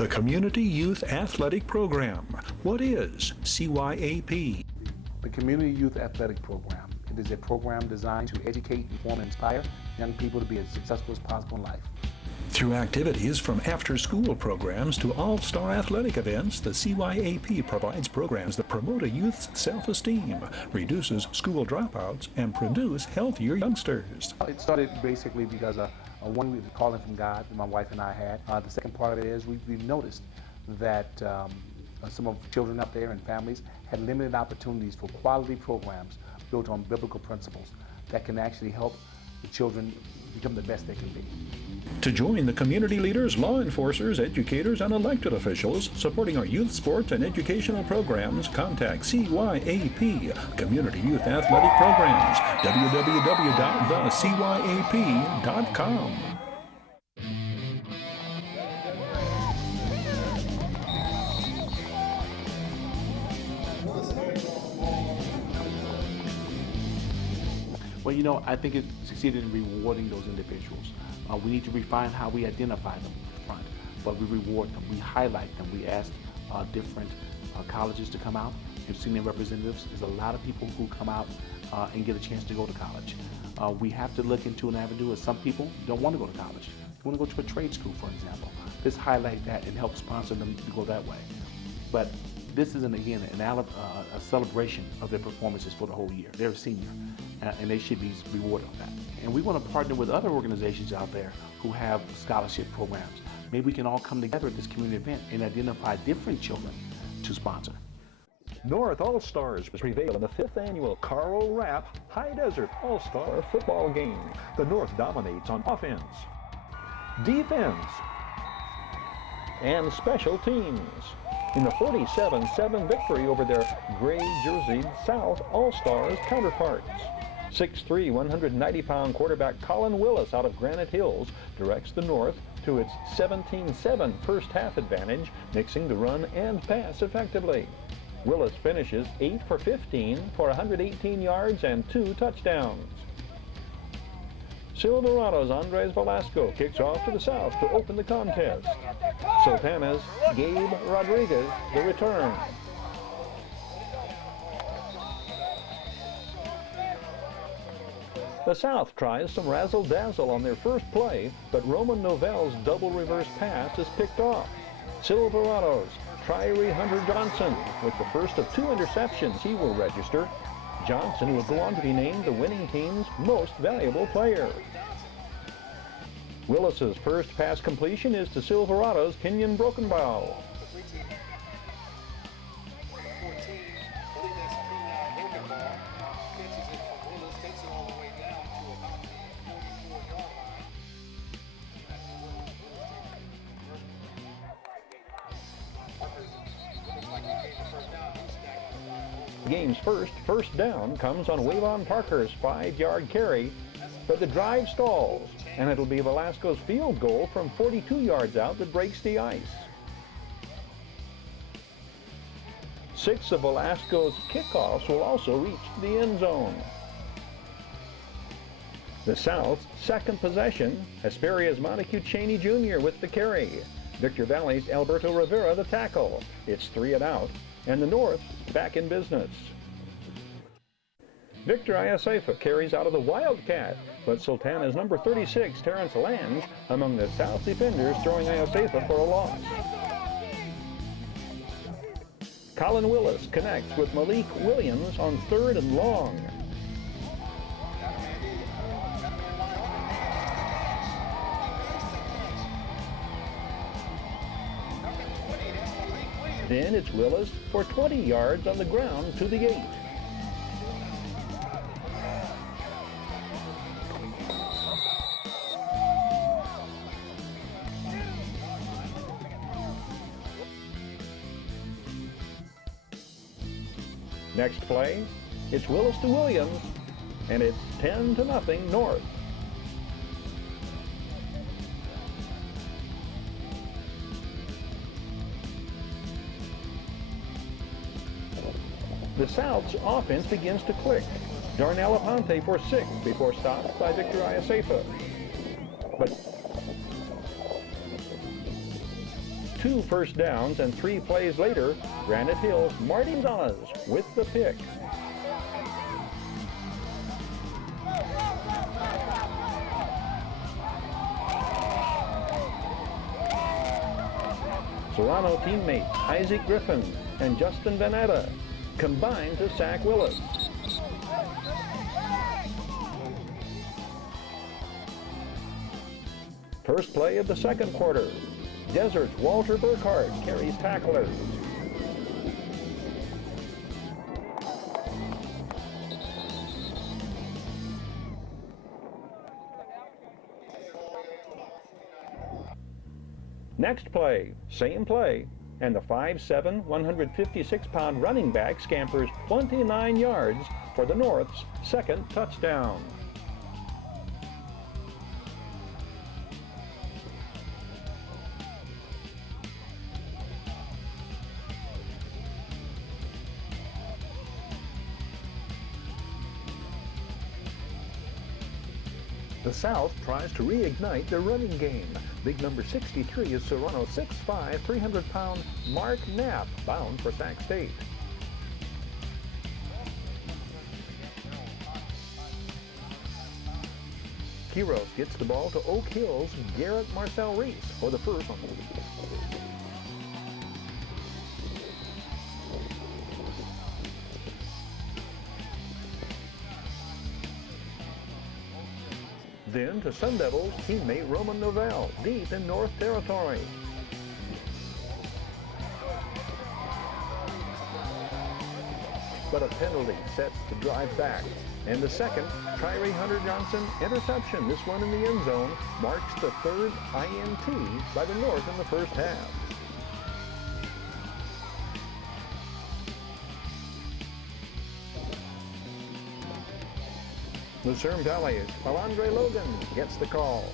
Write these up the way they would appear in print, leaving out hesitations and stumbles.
The Community Youth Athletic Program. What is CYAP? The Community Youth Athletic Program. It is a program designed to educate, inform, and inspire young people to be as successful as possible in life. Through activities from after-school programs to all-star athletic events, the CYAP provides programs that promote a youth's self-esteem, reduces school dropouts, and produce healthier youngsters. It started basically because one, we were calling from God that my wife and I had. The second part of it is we've noticed that some of the children out there and families had limited opportunities for quality programs built on biblical principles that can actually help the children become the best they can be. To join the community leaders, law enforcers, educators, and elected officials supporting our youth sports and educational programs, contact CYAP, Community Youth Athletic Programs, www.thecyap.com. Well, you know, I think it succeeded in rewarding those individuals. We need to refine how we identify them front, but we reward them, we highlight them. We ask different colleges to come out and senior representatives. There's a lot of people who come out and get a chance to go to college. We have to look into an avenue as some people don't want to go to college. They want to go to a trade school, for example. Let's highlight that and help sponsor them to go that way. But this is, again, a celebration of their performances for the whole year. They're a senior, and they should be rewarded on that. And we want to partner with other organizations out there who have scholarship programs. Maybe we can all come together at this community event and identify different children to sponsor. North All-Stars prevail in the 5th annual Carl Rapp High Desert All-Star Football Game. The North dominates on offense, defense, and special teams in the 47-7 victory over their gray-jerseyed South All-Stars counterparts. 6'3", 190-pound quarterback Colin Willis out of Granite Hills directs the North to its 17-7 first-half advantage, mixing the run and pass effectively. Willis finishes 8 for 15 for 118 yards and 2 touchdowns. Silverado's Andres Velasco kicks off to the south to open the contest. Sultana's Gabe Rodriguez the return. The South tries some razzle-dazzle on their first play, but Roman Novell's double reverse pass is picked off. Silverado's Tyree Hunter Johnson with the first of 2 interceptions he will register. Johnson will go on to be named the winning team's most valuable player. Willis's first pass completion is to Silverado's Kenyon Brokenbow. The game's first down comes on Wavon Parker's 5-yard carry, but the drive stalls, and it'll be Velasco's field goal from 42 yards out that breaks the ice. 6 of Velasco's kickoffs will also reach the end zone. The South's second possession, Hesperia's Montague Cheney Jr. with the carry. Victor Valley's Alberto Rivera the tackle. It's 3 and out, and the North back in business. Victor Iasefa carries out of the Wildcat, but Sultana's number 36, Terrence Lands, among the South defenders, throwing Iasefa for a loss. Colin Willis connects with Malik Williams on 3rd and long. Then it's Willis for 20 yards on the ground to the 8. Next play, it's Willis to Williams, and it's 10-0 North. The South's offense begins to click. Darnell Aponte for 6 before stopped by Victor Iasefa. But 2 first downs and 3 plays later, Granite Hill's Marty Gonzalez with the pick. Serrano teammate Isaac Griffin and Justin Vanetta combined to sack Willis. First play of the second quarter. Desert's Walter Burkhardt carries tacklers. Next play, same play, and the 5'7", 156-pound running back scampers 29 yards for the North's second touchdown. The South tries to reignite their running game. Big number 63 is Serrano 6'5", 300-pound Mark Knapp, bound for Sac State. Quiros gets the ball to Oak Hill's Garrett Marcel Reese for the first. Then to Sun Devils teammate Roman Novell, deep in North Territory. But a penalty sets the drive back. And the second, Tyree Hunter-Johnson interception, this one in the end zone, marks the third INT by the North in the first half. Lucerne Valley's Alandre Logan gets the call.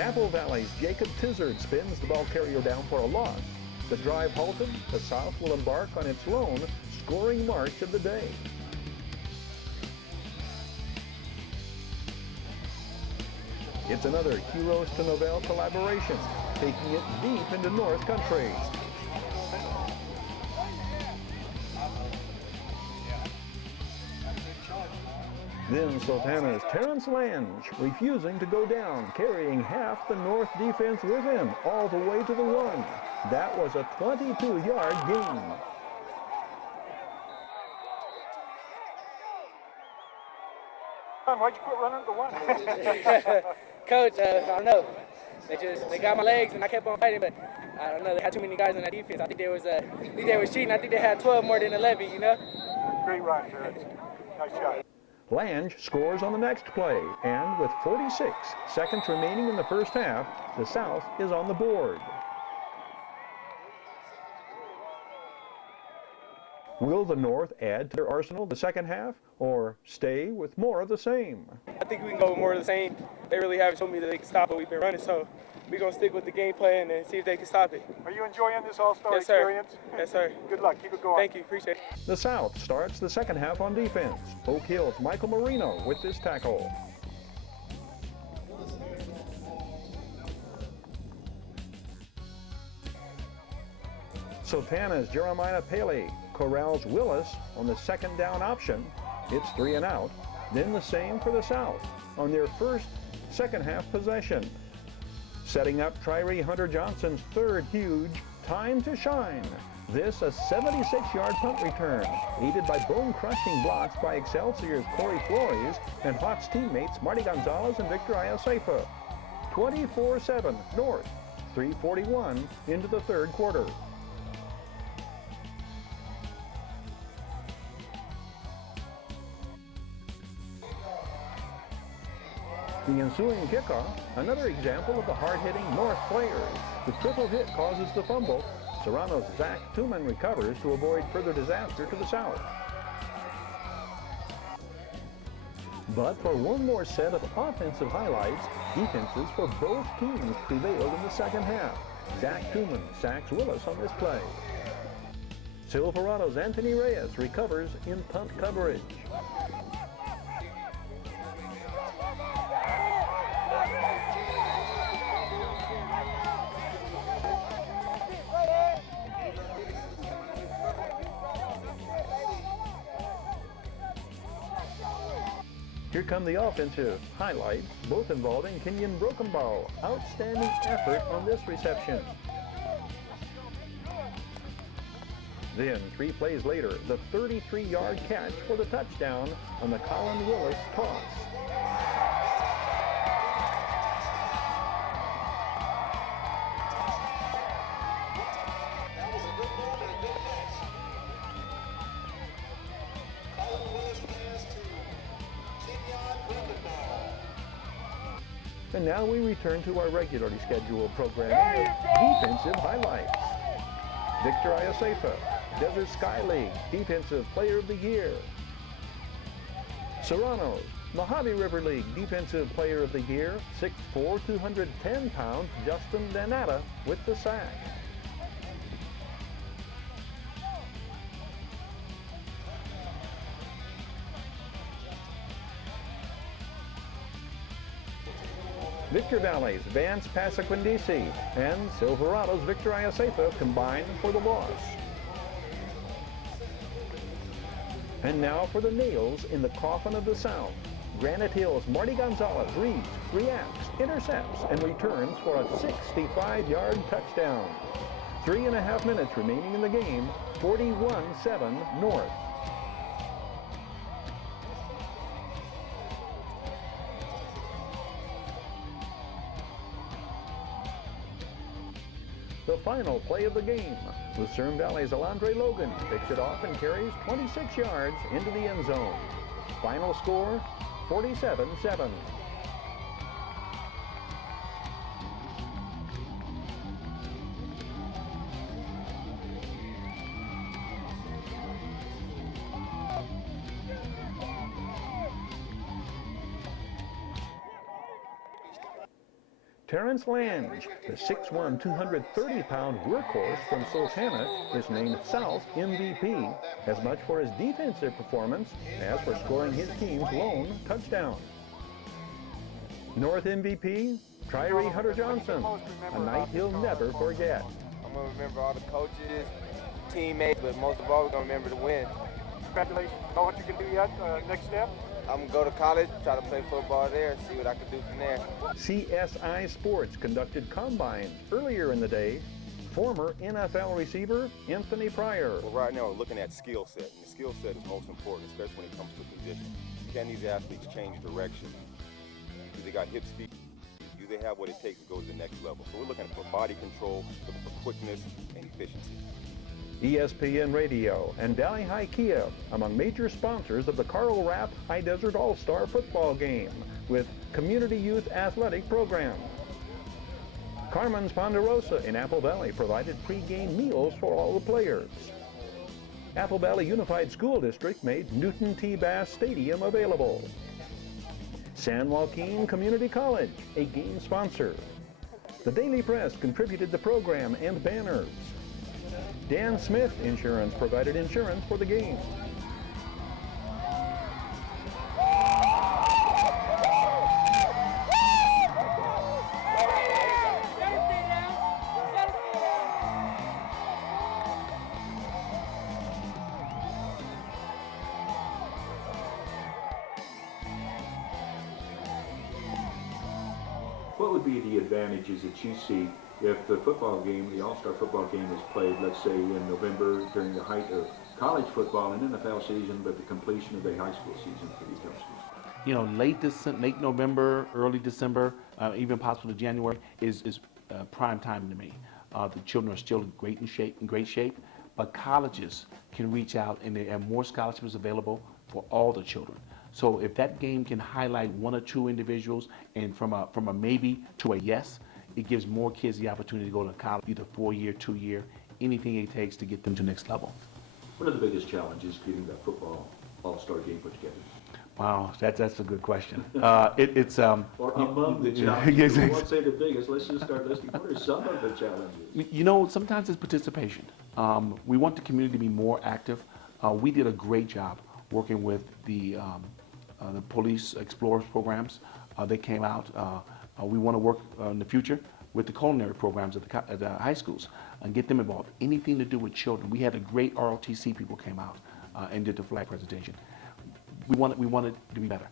Apple Valley's Jacob Tizard spins the ball carrier down for a loss. The drive halted. The South will embark on its lone scoring march of the day. It's another Quiros to Novell collaboration, taking it deep into North Country. Then Sultana's Terrence Lange, refusing to go down, carrying half the North defense with him all the way to the one. That was a 22-yard gain. Why'd you quit running the one? Coach, I don't know. They got my legs and I kept on fighting, but I don't know. They had too many guys on that defense. I think they was cheating. I think they had 12 more than 11. You know. Great run, Terrence. Nice shot. Lange scores on the next play, and with 46 seconds remaining in the first half, the South is on the board. Will the North add to their arsenal the second half, or stay with more of the same? I think we can go with more of the same. They really haven't shown me that they can stop what we've been running, so we're going to stick with the game plan and see if they can stop it. Are you enjoying this all-star Yes, sir. experience? Yes, sir. Good luck. Keep it going. Thank you. Appreciate it. The South starts the second half on defense. Oak Hill's Michael Marino with this tackle. Sultana's Jeremiah Paley corrals Willis on the second down option. It's 3 and out. Then the same for the South on their first second half possession. Setting up Tyree Hunter-Johnson's third huge time to shine. This a 76-yard punt return, aided by bone-crushing blocks by Excelsior's Corey Flores and Hawks teammates Marty Gonzalez and Victor Ayasefa. 24-7 North, 3:41 into the third quarter. The ensuing kickoff, another example of the hard-hitting North players. The triple hit causes the fumble. Serrano's Zach Tuman recovers to avoid further disaster to the South. But for one more set of offensive highlights, defenses for both teams prevailed in the second half. Zach Tuman sacks Willis on this play. Silverado's Anthony Reyes recovers in punt coverage. Here come the offensive highlights, both involving Kenyon Brokenbow. Outstanding effort on this reception. Then, 3 plays later, the 33-yard catch for the touchdown on the Colin Willis toss. And now we return to our regularly scheduled programming of defensive highlights. Victor Iasefa, Desert Sky League Defensive Player of the Year. Serrano's Mojave River League Defensive Player of the Year, 6'4", 210-pound Justin Danata with the sack. Victor Valley's Vance Pasaquindisi and Silverado's Victor Iasefa combined for the loss. And now for the nails in the coffin of the South. Granite Hills' Marty Gonzalez reads, reacts, intercepts, and returns for a 65-yard touchdown. 3.5 minutes remaining in the game, 41-7 North. The final play of the game. Lucerne Valley's Alondre Logan picks it off and carries 26 yards into the end zone. Final score, 47-7. Terrence Lange, the 6'1", 230-pound workhorse from Sultana, is named South MVP, as much for his defensive performance as for scoring his team's lone touchdown. North MVP, Tyree Hunter-Johnson, a night he'll never forget. I'm going to remember all the coaches, teammates, but most of all, we're going to remember the win. Congratulations. Know what you can do yet? Next step? I'm going to go to college, try to play football there, and see what I can do from there. CSI Sports conducted combines earlier in the day. Former NFL receiver Anthony Pryor. Well, right now we're looking at skill set, and the skill set is most important, especially when it comes to position. Can these athletes change direction? Do they got hip speed? Do they have what it takes to go to the next level? So we're looking for body control, looking for quickness and efficiency. ESPN Radio and Valley High Kia among major sponsors of the Carl Rapp High Desert All-Star football game with Community Youth Athletic Program. Carmen's Ponderosa in Apple Valley provided pre-game meals for all the players. Apple Valley Unified School District made Newton T. Bass Stadium available. San Joaquin Community College, a game sponsor. The Daily Press contributed the program and banners. Dan Smith Insurance provided insurance for the game. What would be the advantages that you see if the football game, the All-Star football game is played, let's say in November during the height of college football and NFL season, but the completion of the high school season for these youngsters? You know, late November, early December, even possibly January is prime time to me. The children are still in great shape, but colleges can reach out and they have more scholarships available for all the children. So if that game can highlight one or two individuals and from a maybe to a yes, it gives more kids the opportunity to go to college, either 4-year, 2-year, anything it takes to get them to the next level. What are the biggest challenges getting that football All-Star game put together? Wow, that's a good question. It's or among the challenges. We won't say the biggest. Let's just start listing. What are some of the challenges? You know, sometimes it's participation. We want the community to be more active. We did a great job working with the police explorers programs. They came out. We want to work in the future with the culinary programs at the high schools and get them involved. Anything to do with children. We had a great ROTC people came out and did the flag presentation. We wanted to be better.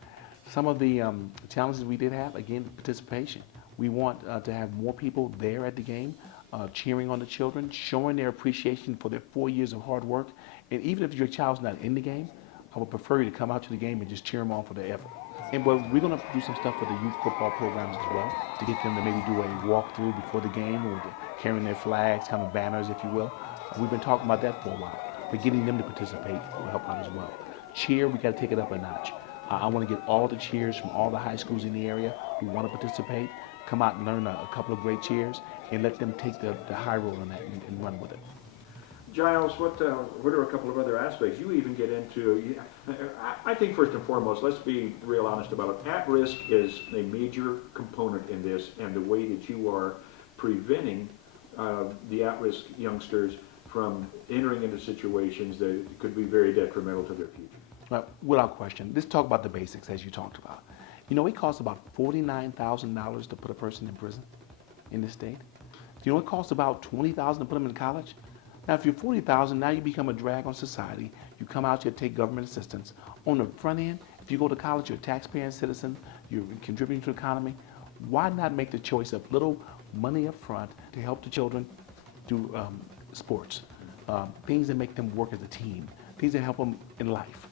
Some of the challenges we did have, again, participation. We want to have more people there at the game, cheering on the children, showing their appreciation for their 4 years of hard work. And even if your child's not in the game, I would prefer you to come out to the game and just cheer them on for their effort. And we're going to do some stuff for the youth football programs as well, to get them to maybe do a walkthrough before the game, or carrying their flags, kind of banners, if you will. We've been talking about that for a while, but getting them to participate will help out as well. Cheer, we got to take it up a notch. I want to get all the cheers from all the high schools in the area who want to participate, come out and learn a couple of great cheers, and let them take the high road on that and run with it. Giles, what are a couple of other aspects you even get into? I think first and foremost, let's be real honest about it. At-risk is a major component in this, and the way that you are preventing the at-risk youngsters from entering into situations that could be very detrimental to their future. Well, without question. Let's talk about the basics, as you talked about. You know, it costs about $49,000 to put a person in prison in this state. Do you know it costs about $20,000 to put them in college? Now, if you're $40,000, now you become a drag on society. You come out here to take government assistance. On the front end, if you go to college, you're a taxpaying citizen, you're contributing to the economy. Why not make the choice of little money up front to help the children do sports, things that make them work as a team, things that help them in life?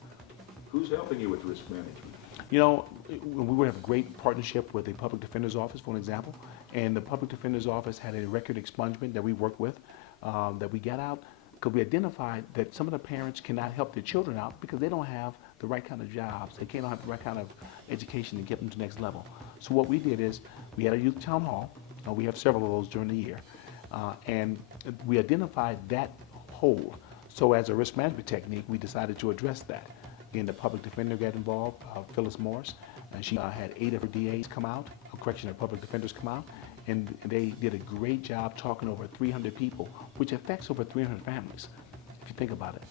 Who's helping you with risk management? You know, we have a great partnership with the Public Defender's Office, for an example, and the Public Defender's Office had a record expungement that we worked with, that we got out, because we identified that some of the parents cannot help their children out because they don't have the right kind of jobs. They can't have the right kind of education to get them to the next level. So what we did is we had a youth town hall. We have several of those during the year. And we identified that hole. So as a risk management technique, we decided to address that. Again, the public defender got involved, Phyllis Morris, and she had 8 of her DAs come out, correctional public defenders come out, and they did a great job talking to over 300 people, which affects over 300 families, if you think about it.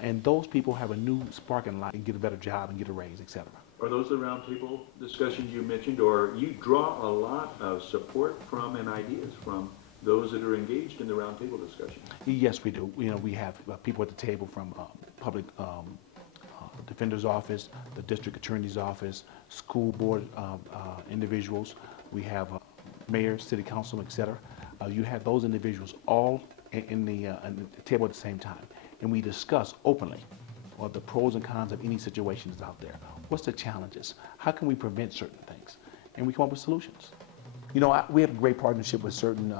And those people have a new spark in life and get a better job and get a raise, etc. Are those the roundtable discussions you mentioned, or you draw a lot of support from and ideas from those that are engaged in the roundtable discussion? Yes, we do. You know, we have people at the table from public defender's office, the district attorney's office, school board individuals. We have mayors, city council, etc. You have those individuals all in the table at the same time, and we discuss openly the pros and cons of any situation that's out there. What's the challenges? How can we prevent certain things? And we come up with solutions. You know, we have a great partnership with certain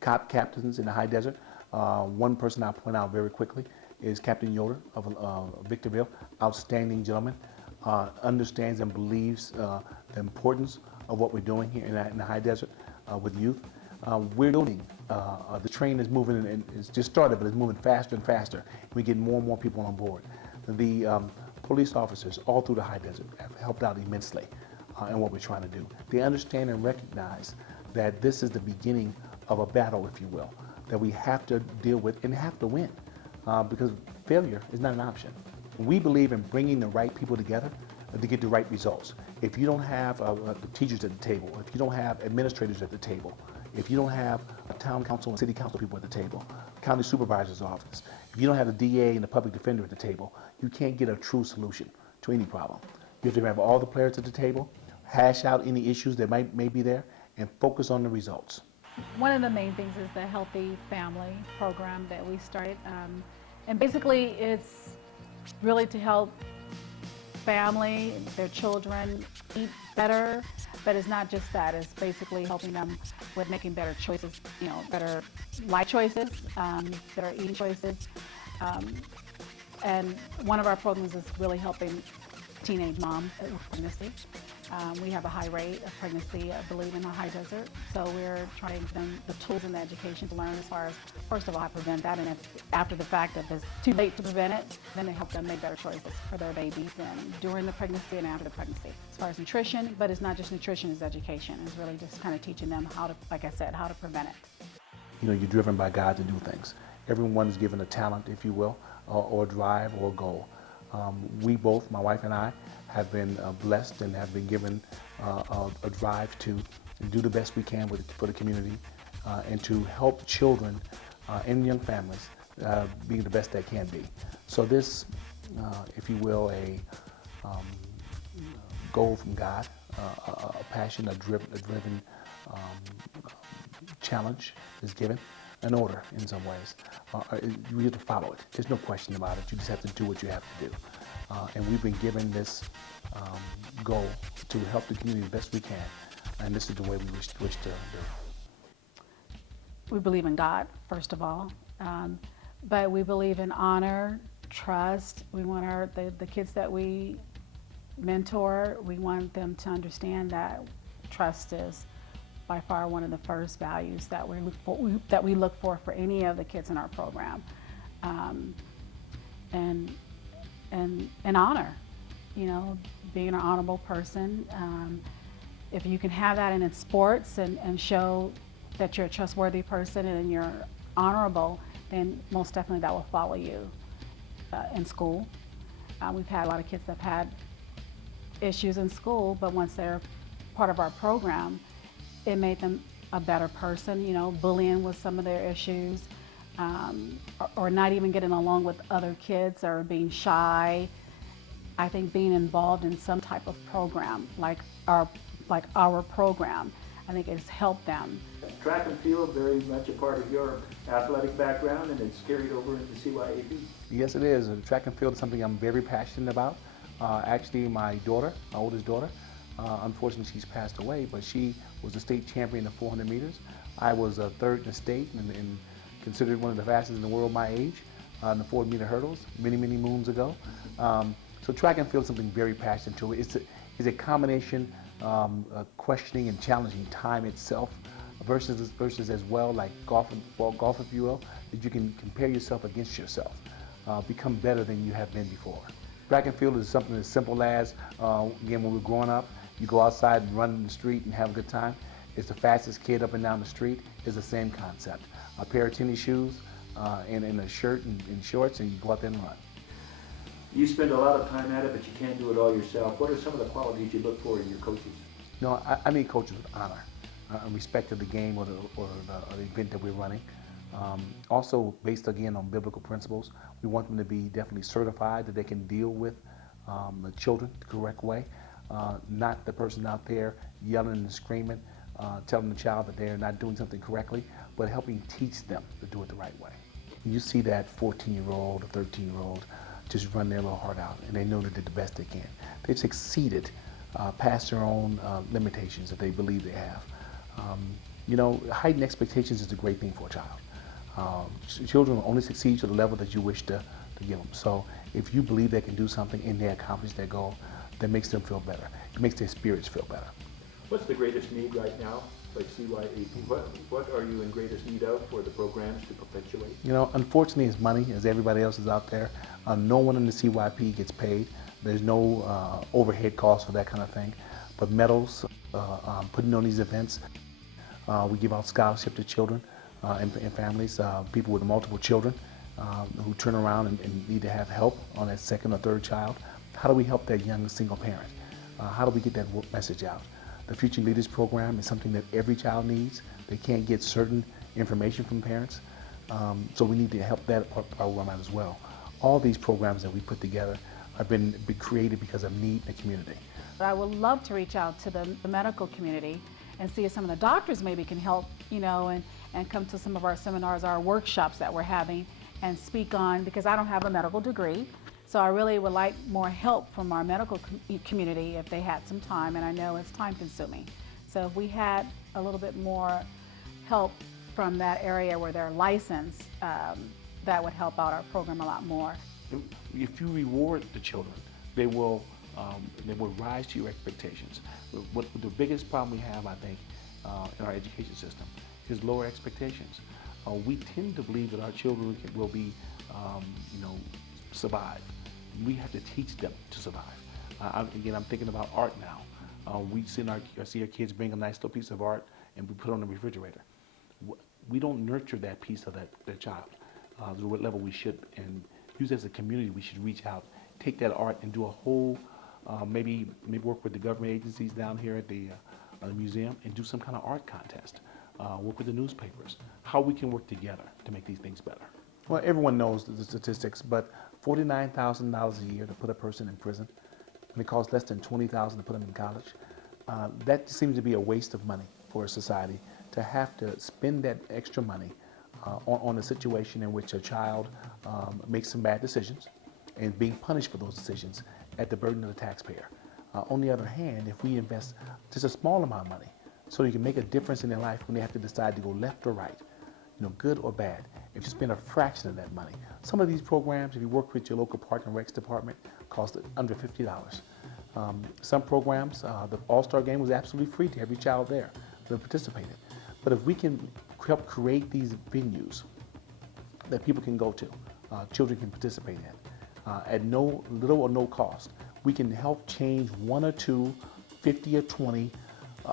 cop captains in the high desert. One person I'll point out very quickly is Captain Yoder of Victorville. Outstanding gentleman, understands and believes the importance of what we're doing here in the high desert with youth. We're doing, the train is moving, and it's just started, but it's moving faster and faster. We get more and more people on board. The police officers all through the high desert have helped out immensely in what we're trying to do. They understand and recognize that this is the beginning of a battle, if you will, that we have to deal with and have to win, because failure is not an option. We believe in bringing the right people together to get the right results. If you don't have the teachers at the table, if you don't have administrators at the table, if you don't have a town council and city council people at the table, county supervisor's office, if you don't have the DA and the public defender at the table, you can't get a true solution to any problem. You have to have all the players at the table, hash out any issues that may be there, and focus on the results. One of the main things is the Healthy Family program that we started. And basically it's really to help family, their children eat better, but it's not just that. It's basically helping them with making better choices, you know, better life choices, better eating choices. And one of our programs is really helping teenage moms with pregnancy. We have a high rate of pregnancy, I believe, in the high desert. So we're trying to give them the tools and the education to learn as far as, first of all, how to prevent that. And if after the fact, if it's too late to prevent it, then they help them make better choices for their babies and during the pregnancy and after the pregnancy. As far as nutrition, but it's not just nutrition, it's education. It's really just kind of teaching them how to, like I said, how to prevent it. you're driven by God to do things. Everyone is given a talent, if you will, or a drive or a goal. We both, my wife and I, have been blessed and have been given a drive to do the best we can for the community and to help children and young families be the best they can be. So this, if you will, a goal from God, a passion, a driven challenge is given, an order in some ways. You have to follow it. There's no question about it. You just have to do what you have to do. And we've been given this goal to help the community the best we can. And this is the way we wish to do. We believe in God, first of all, but we believe in honor, trust. We want the kids that we mentor, we want them to understand that trust is by far one of the first values that we look for any of the kids in our program, and honor. Being an honorable person. If you can have that in sports and show that you're a trustworthy person and you're honorable, then most definitely that will follow you in school. We've had a lot of kids that have had issues in school, but once they're part of our program, it made them a better person. Bullying was some of their issues, or not even getting along with other kids or being shy. I think being involved in some type of program, like our program, I think it's helped them. Track and field, very much a part of your athletic background, and it's carried over into CYAP. Yes, it is. Track and field is something I'm very passionate about. Actually, my oldest daughter, unfortunately she's passed away, but she was the state champion of 400 meters. I was third in the state and considered one of the fastest in the world my age in the 400 meter hurdles many moons ago. So track and field is something very passionate to it. It's a combination questioning and challenging time itself versus as well like golf, if you will, that you can compare yourself against yourself, become better than you have been before. Track and field is something as simple as, again, when we're growing up, you go outside and run in the street and have a good time. It's the fastest kid up and down the street. It's the same concept. A pair of tennis shoes and a shirt and shorts, and you go out there and run. You spend a lot of time at it, but you can't do it all yourself. What are some of the qualities you look for in your coaches? I need coaches with honor and respect of the game or the event that we're running. Also, based again on biblical principles, we want them to be definitely certified that they can deal with the children the correct way, not the person out there yelling and screaming, telling the child that they're not doing something correctly, but helping teach them to do it the right way. You see that 14-year-old or 13-year-old just run their little heart out, and they know they did the best they can. They've succeeded past their own limitations that they believe they have. Heightened expectations is a great thing for a child. Children will only succeed to the level that you wish to give them. So if you believe they can do something and they accomplish their goal, that makes them feel better. It makes their spirits feel better. What's the greatest need right now, like CYAP? What are you in greatest need of for the programs to perpetuate? Unfortunately, it's money, as everybody else is out there. No one in the CYP gets paid. There's no overhead costs for that kind of thing. But medals, putting on these events, we give out scholarships to children and families, people with multiple children who turn around and need to have help on that second or third child. How do we help that young single parent? How do we get that message out? The Future Leaders Program is something that every child needs. They can't get certain information from parents, so we need to help that program out as well. All these programs that we put together have been created because of need in the community. I would love to reach out to the medical community and see if some of the doctors maybe can help, and come to some of our seminars, our workshops that we're having, and speak on, because I don't have a medical degree. So I really would like more help from our medical community if they had some time, and I know it's time consuming. So if we had a little bit more help from that area where they're licensed, that would help out our program a lot more. If you reward the children, they will rise to your expectations. The biggest problem we have, I think, in our education system is lower expectations. We tend to believe that our children will be, survive. We have to teach them to survive. I'm thinking about art now. We see our kids bring a nice little piece of art and we put it on the refrigerator. we don't nurture that piece of that child to what level we should, and use as a community, we should reach out, take that art and do a whole, maybe work with the government agencies down here at the museum and do some kind of art contest, work with the newspapers, how we can work together to make these things better. Well, everyone knows the statistics, but $49,000 a year to put a person in prison, and it costs less than $20,000 to put them in college. That seems to be a waste of money for a society, to have to spend that extra money on a situation in which a child makes some bad decisions and being punished for those decisions at the burden of the taxpayer. On the other hand, if we invest just a small amount of money so you can make a difference in their life when they have to decide to go left or right, good or bad, if you spend a fraction of that money. Some of these programs, if you work with your local Park and Recs department, cost under $50. Some programs, the All-Star game was absolutely free to every child there that participated. But if we can help create these venues that people can go to, children can participate in, at little or no cost, we can help change 1 or 2, 50 or 20,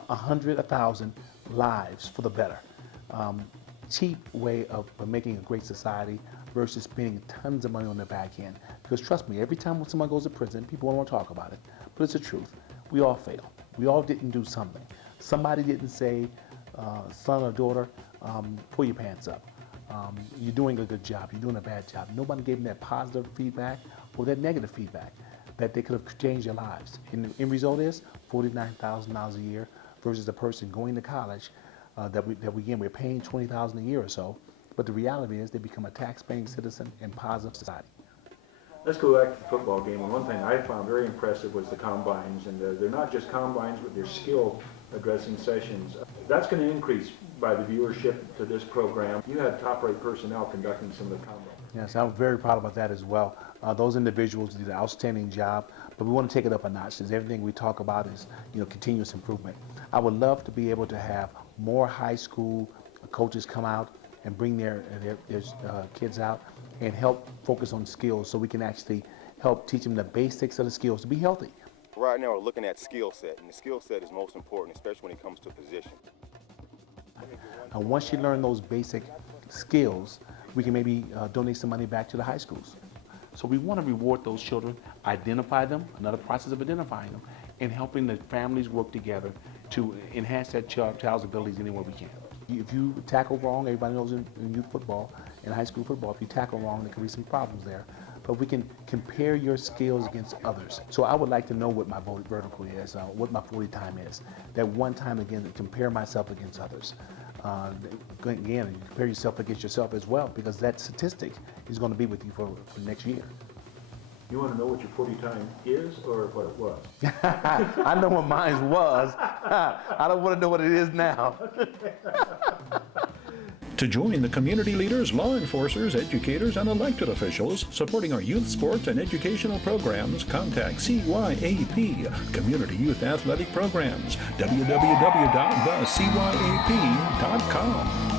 100, 1,000 lives for the better. Cheap way of making a great society versus spending tons of money on the back end. Because trust me, every time when someone goes to prison, people don't want to talk about it, but it's the truth. We all fail. We all didn't do something. Somebody didn't say, son or daughter, pull your pants up. You're doing a good job, you're doing a bad job. Nobody gave them that positive feedback or that negative feedback that they could have changed their lives. And the end result is $49,000 a year versus a person going to college we're paying $20,000 a year or so, but the reality is they become a tax-paying citizen in positive society. Let's go back to the football game. And one thing I found very impressive was the combines, and they're not just combines, but they're skill addressing sessions. That's going to increase by the viewership to this program. You had top-rate personnel conducting some of the combines. Yes, I'm very proud about that as well. Those individuals did an outstanding job, but we want to take it up a notch, since everything we talk about is, continuous improvement. I would love to be able to have more high school coaches come out and bring their kids out and help focus on skills, so we can actually help teach them the basics of the skills to be healthy. Right now we're looking at skill set, and the skill set is most important, especially when it comes to position. And once you learn those basic skills, we can maybe donate some money back to the high schools. So we want to reward those children, identify them, another process of identifying them, and helping the families work together to enhance that child's abilities any way we can. If you tackle wrong, everybody knows in youth football and high school football, if you tackle wrong, there can be some problems there. But we can compare your skills against others. So I would like to know what my vertical is, what my 40 time is. That one time again, to compare myself against others. Again, you compare yourself against yourself as well, because that statistic is going to be with you for next year. You want to know what your 40 time is or what it was? I know what mine was. I don't want to know what it is now. To join the community leaders, law enforcers, educators, and elected officials supporting our youth sports and educational programs, contact CYAP, Community Youth Athletic Programs, www.thecyap.com.